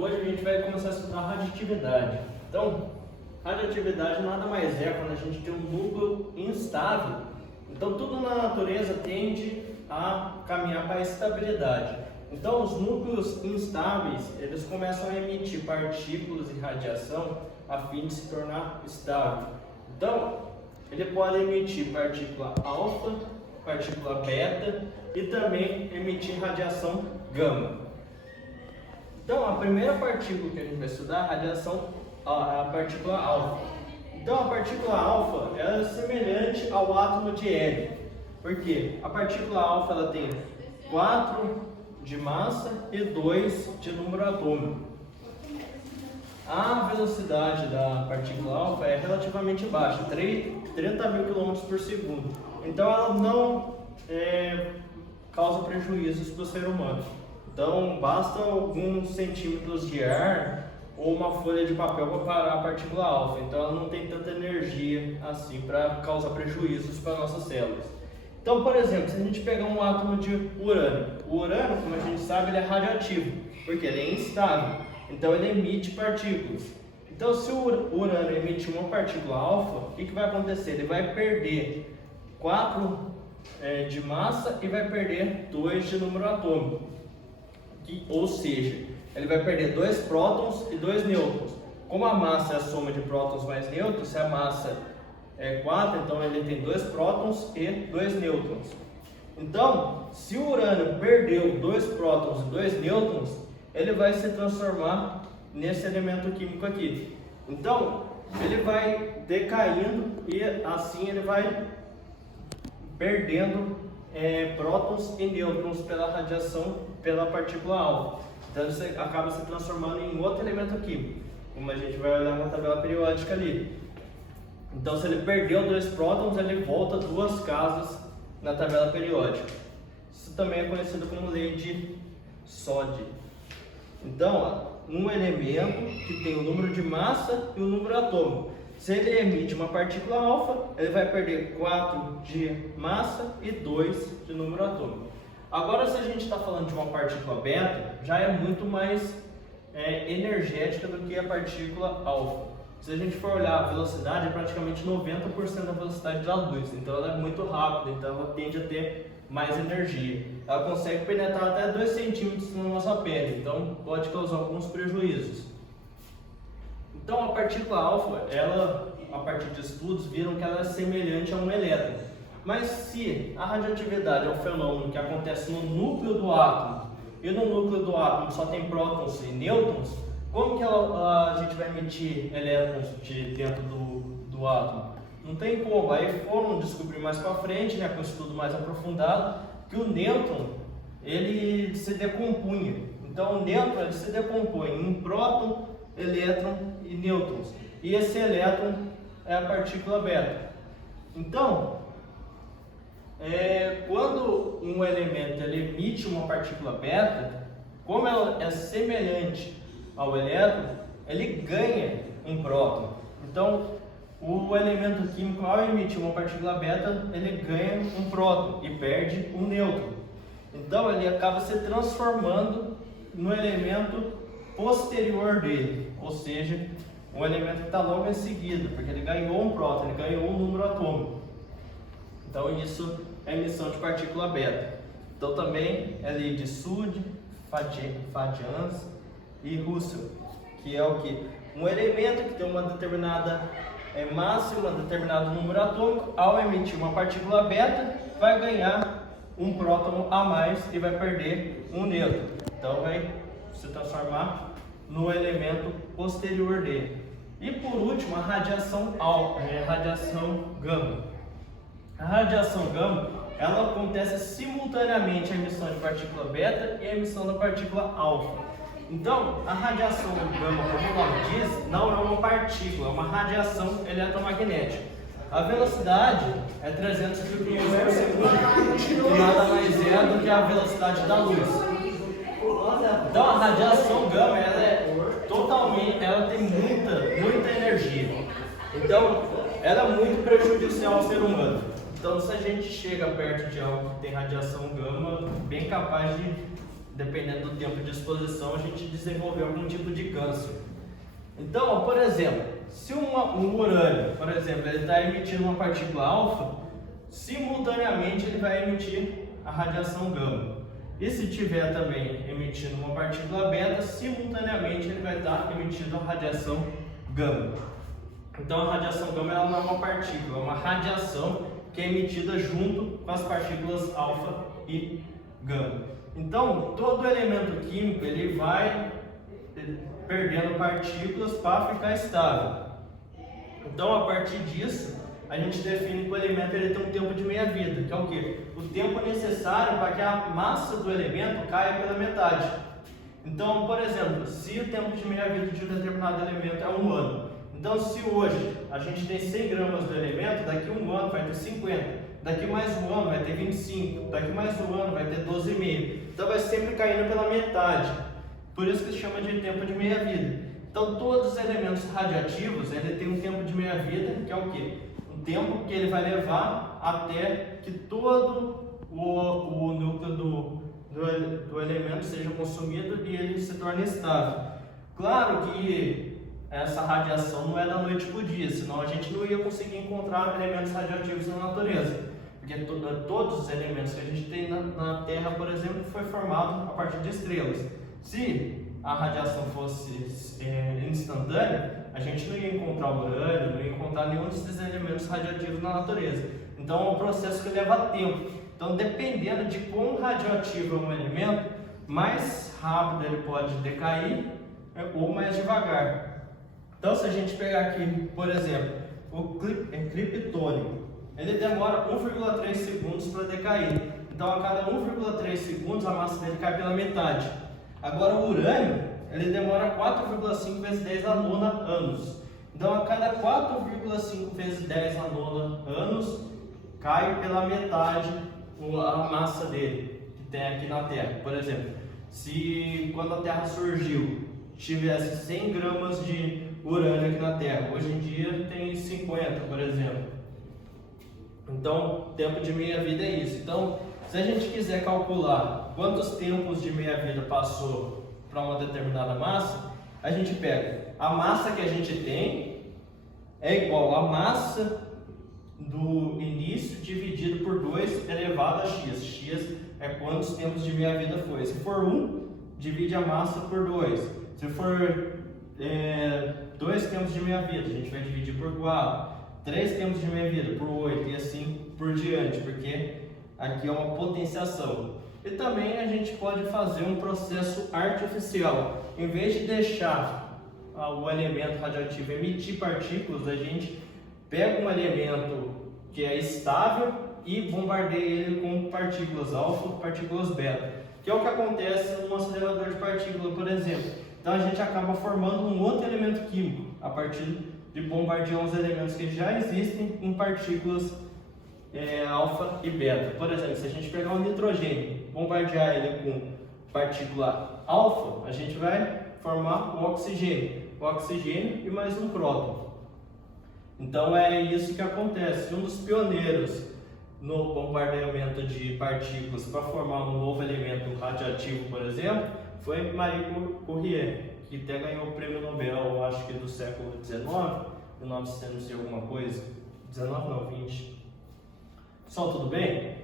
hoje a gente vai começar a estudar radioatividade. Então, radioatividade nada mais é quando a gente tem um núcleo instável. Então, tudo na natureza tende a caminhar para a estabilidade. Então, os núcleos instáveis, eles começam a emitir partículas e radiação a fim de se tornar estável. Então, ele pode emitir partícula alfa, partícula beta e também emitir radiação gama. Então, a primeira partícula que a gente vai estudar é a partícula alfa. Então, a partícula alfa ela é semelhante ao átomo de hélio. Por quê? A partícula alfa ela tem 4 de massa e 2 de número atômico. A velocidade da partícula alfa é relativamente baixa, 30 mil km por segundo. Então, ela não causa prejuízos para o ser humano. Então, basta alguns centímetros de ar ou uma folha de papel para parar a partícula alfa. Então, ela não tem tanta energia assim para causar prejuízos para nossas células. Então, por exemplo, se a gente pegar um átomo de urânio, o urânio, como a gente sabe, ele é radioativo, porque ele é instável. Então, ele emite partículas. Então, se o urânio emitir uma partícula alfa, o que vai acontecer? Ele vai perder 4 de massa e vai perder 2 de número atômico. Ou seja, ele vai perder 2 prótons e 2 nêutrons. Como a massa é a soma de prótons mais nêutrons, se a massa é 4, então ele tem 2 prótons e 2 nêutrons. Então, se o urânio perdeu 2 prótons e 2 nêutrons, ele vai se transformar nesse elemento químico aqui. Então, ele vai decaindo e assim ele vai perdendo prótons e nêutrons pela radiação, pela partícula alfa. Então você acaba se transformando em outro elemento químico, como a gente vai olhar na tabela periódica ali. Então, se ele perdeu 2 prótons, ele volta 2 casas na tabela periódica. Isso também é conhecido como lei de Soddy. Então, um elemento que tem o número de massa e o número atômico. Se ele emite uma partícula alfa, ele vai perder 4 de massa e 2 de número atômico. Agora, se a gente está falando de uma partícula beta, já é muito mais energética do que a partícula alfa. Se a gente for olhar a velocidade, é praticamente 90% da velocidade da luz. Então, ela é muito rápida, então ela tende a ter mais energia. Ela consegue penetrar até 2 centímetros na nossa pele, então pode causar alguns prejuízos. Então, a partícula alfa, ela, a partir de estudos, viram que ela é semelhante a um elétron. Mas se a radioatividade é um fenômeno que acontece no núcleo do átomo, e no núcleo do átomo só tem prótons e nêutrons, como que a gente vai emitir elétrons de dentro do átomo? Não tem como. Aí foram descobrir mais para frente, com um estudo mais aprofundado, que o nêutron ele se decompunha. Então o nêutron ele se decompõe em próton, elétron e nêutrons. E esse elétron é a partícula beta. Então, quando um elemento ele emite uma partícula beta, como ela é semelhante ao elétron, ele ganha um próton. Então, o elemento químico, ao emitir uma partícula beta, ele ganha um próton e perde um nêutron. Então, ele acaba se transformando no elemento posterior dele, ou seja, um elemento que está logo em seguida, porque ele ganhou um próton, ele ganhou um número atômico. Então, isso é emissão de partícula beta. Então, também é lei de Soddy, Fajans e Russell, que é o que? Um elemento que tem uma determinada massa e um determinado número atômico, ao emitir uma partícula beta, vai ganhar um próton a mais e vai perder um nêutron. Então, vai se transformar no elemento posterior dele. E por último, a radiação gama. A radiação gama, ela acontece simultaneamente a emissão de partícula beta e a emissão da partícula alfa. Então, a radiação gama, como o nome diz, não é uma partícula, é uma radiação eletromagnética. A velocidade é 300 km por segundo, que nada mais é do que a velocidade da luz. Então, a radiação gama, ela tem muita energia. Então, ela é muito prejudicial ao ser humano. Então, se a gente chega perto de algo que tem radiação gama, bem capaz de dependendo do tempo de exposição, a gente desenvolveu algum tipo de câncer. Então, por exemplo, se um urânio, por exemplo, ele está emitindo uma partícula alfa, simultaneamente ele vai emitir a radiação gama. E se tiver também emitindo uma partícula beta, simultaneamente ele vai estar emitindo a radiação gama. Então a radiação gama ela não é uma partícula, é uma radiação que é emitida junto com as partículas alfa e gama. Então todo elemento químico ele vai perdendo partículas para ficar estável. Então a partir disso a gente define que o elemento ele tem um tempo de meia-vida, que é o quê? O tempo necessário para que a massa do elemento caia pela metade. Então, por exemplo, se o tempo de meia-vida de um determinado elemento é 1 ano, então se hoje a gente tem 100 gramas do elemento, daqui a 1 ano vai ter 50, daqui mais um ano vai ter 25, daqui mais um ano vai ter 12,5. Então vai sempre caindo pela metade. Por isso que se chama de tempo de meia-vida. Então todos os elementos radioativos ele tem um tempo de meia-vida, que é o quê? O tempo que ele vai levar até que todo o núcleo do elemento seja consumido e ele se torne estável. Claro que essa radiação não é da noite para o dia, senão a gente não ia conseguir encontrar elementos radioativos na natureza. Porque todos os elementos que a gente tem na Terra, por exemplo, foi formado a partir de estrelas. Se a radiação fosse instantânea, a gente não ia encontrar urânio, não ia encontrar nenhum desses elementos radioativos na natureza. Então é um processo que leva tempo. Então, dependendo de quão radioativo é um elemento, mais rápido ele pode decair ou mais devagar. Então, se a gente pegar aqui, por exemplo, o criptônio, ele demora 1,3 segundos para decair. Então, a cada 1,3 segundos a massa dele cai pela metade. Agora, o urânio, ele demora 4,5 vezes 10 a nona anos. Então, a cada 4,5 vezes 10 a nona anos, cai pela metade a massa dele, que tem aqui na Terra. Por exemplo, se quando a Terra surgiu, tivesse 100 gramas de urânio aqui na Terra, hoje em dia tem 50, por exemplo. Então, tempo de meia-vida é isso. Então, se a gente quiser calcular quantos tempos de meia-vida passou para uma determinada massa, a gente pega a massa que a gente tem é igual a massa do início dividido por 2 elevado a x. X é quantos tempos de meia-vida foi. Se for 1, divide a massa por 2. Se for 2 tempos de meia-vida, a gente vai dividir por 4. 3 tempos de meia-vida por 8 e assim por diante, porque aqui é uma potenciação. E também a gente pode fazer um processo artificial. Em vez de deixar o elemento radioativo emitir partículas, a gente pega um elemento que é estável e bombardeia ele com partículas alfa, partículas beta, que é o que acontece no acelerador de partícula, por exemplo. Então a gente acaba formando um outro elemento químico a partir de bombardear os elementos que já existem em partículas alfa e beta. Por exemplo, se a gente pegar o nitrogênio, bombardear ele com partícula alfa, a gente vai formar o oxigênio e mais um próton. Então é isso que acontece. Um dos pioneiros no bombardeamento de partículas para formar um novo elemento radioativo, por exemplo, foi Marie Curie, que até ganhou o prêmio Nobel, acho que do século XIX, 1900 e alguma coisa, 19 não, 20. Pessoal, tudo bem?